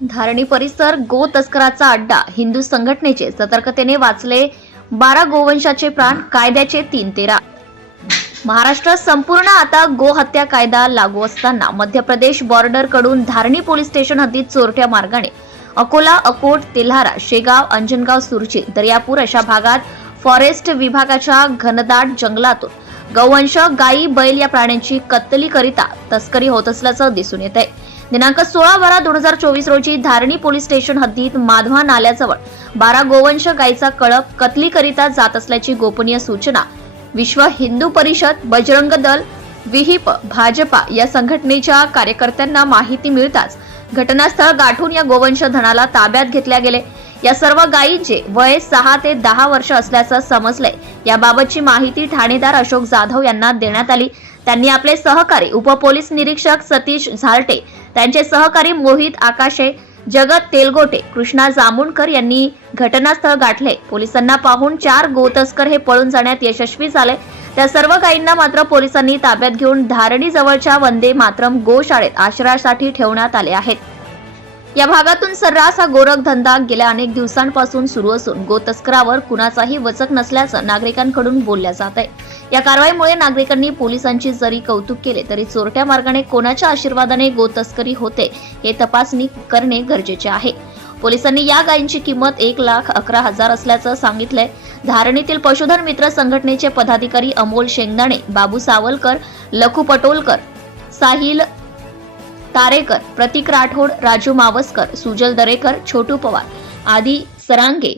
धारणी परिसर गो तस्कराचा अड्डा. हिंदू संघटनेचे सतर्कतेने वाचले बारा गोवंशाचे प्राण कायद्याचे तीन तेरा. महाराष्ट्रात संपूर्ण आता गो हत्या कायदा लागू असताना मध्य प्रदेश बॉर्डरकडून धारणी पोलीस स्टेशन हद्दीत चोरट्या मार्गाने अकोला अकोट तेल्हारा शेगाव अंजनगाव सुरजी दर्यापूर अशा भागात फॉरेस्ट विभागाच्या घनदाट जंगलातून गौवंश गायी बैल या प्राण्यांची कत्तली करिता तस्करी होत असल्याचं दिसून येत आहे दिनांक सोळा बारा दोन हजार चोवीस रोजी धारणी पोलीस स्टेशन हद्दीत माधवा नाल्याजवळ बारा गोवंश गायीचा कळप कतलीकरिता जात असल्याची गोपनीय सूचना विश्व हिंदू परिषद बजरंग दल विहिप भाजपा या संघटनेच्या कार्यकर्त्यांना माहिती मिळताच घटनास्थळ गाठून या गोवंश धनाला ताब्यात घेतल्या गेले. या सर्व गायींचे वय सहा ते दहा वर्ष असल्याचं समजलंय. याबाबतची माहिती ठाणेदार अशोक जाधव यांना देण्यात आली. त्यांनी आपले सहकारी उपपोलीस निरीक्षक सतीश झालटे त्यांचे सहकारी मोहित आकाशे जगत तेलगोटे कृष्णा जामुणकर यांनी घटनास्थळ गाठले. पोलिसांना पाहून चार गोतस्कर हे पळून जाण्यात यशस्वी झाले. त्या सर्व गायींना मात्र पोलिसांनी ताब्यात घेऊन धारणीजवळच्या वंदे मातरम गोशाळेत आश्रयासाठी ठेवण्यात आले आहेत. या भागातून सर्रास हा गोरखधंदा गेल्या अनेक दिवसांपासून सुरू असून गोतस्करावर कुणाचाही वचक नसल्याचं नागरिकांकडून बोलल्या जात आहे. या कारवाईमुळे नागरिकांनी पोलिसांची जरी कौतुक केले तरी चोरट्या मार्गाने कोणाच्या आशीर्वादाने गोतस्करी होते हे तपासणी करणे गरजेचे आहे. पोलिसांनी या गायींची किंमत एक लाख अकरा हजार असल्याचं सांगितलंय. धारणीतील पशुधन मित्र संघटनेचे पदाधिकारी अमोल शेंगदाणे बाबू सावलकर लखू पटोलकर साहिल तारेकर प्रतीक राठोड राजू मावस्कर सुजल दरेकर छोटू पवार आदी सरांगे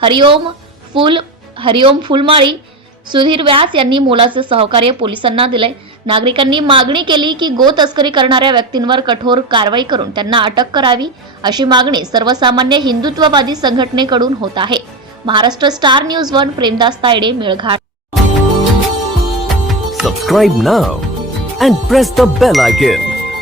हरिओम फुल हरिओम फुलमाळी सुधीर व्यास यांनी मोलाचे सहकार्य पोलिसांना दिले नागरिकांनी मागणी केली की गो तस्करी करणाऱ्या व्यक्तींवर कठोर कारवाई करून त्यांना अटक करावी अशी मागणी सर्वसामान्य हिंदुत्ववादी संघटनेकडून होत आहे. Maharashtra star news one Premdas Tayde Melghat. Subscribe now and press the bell icon.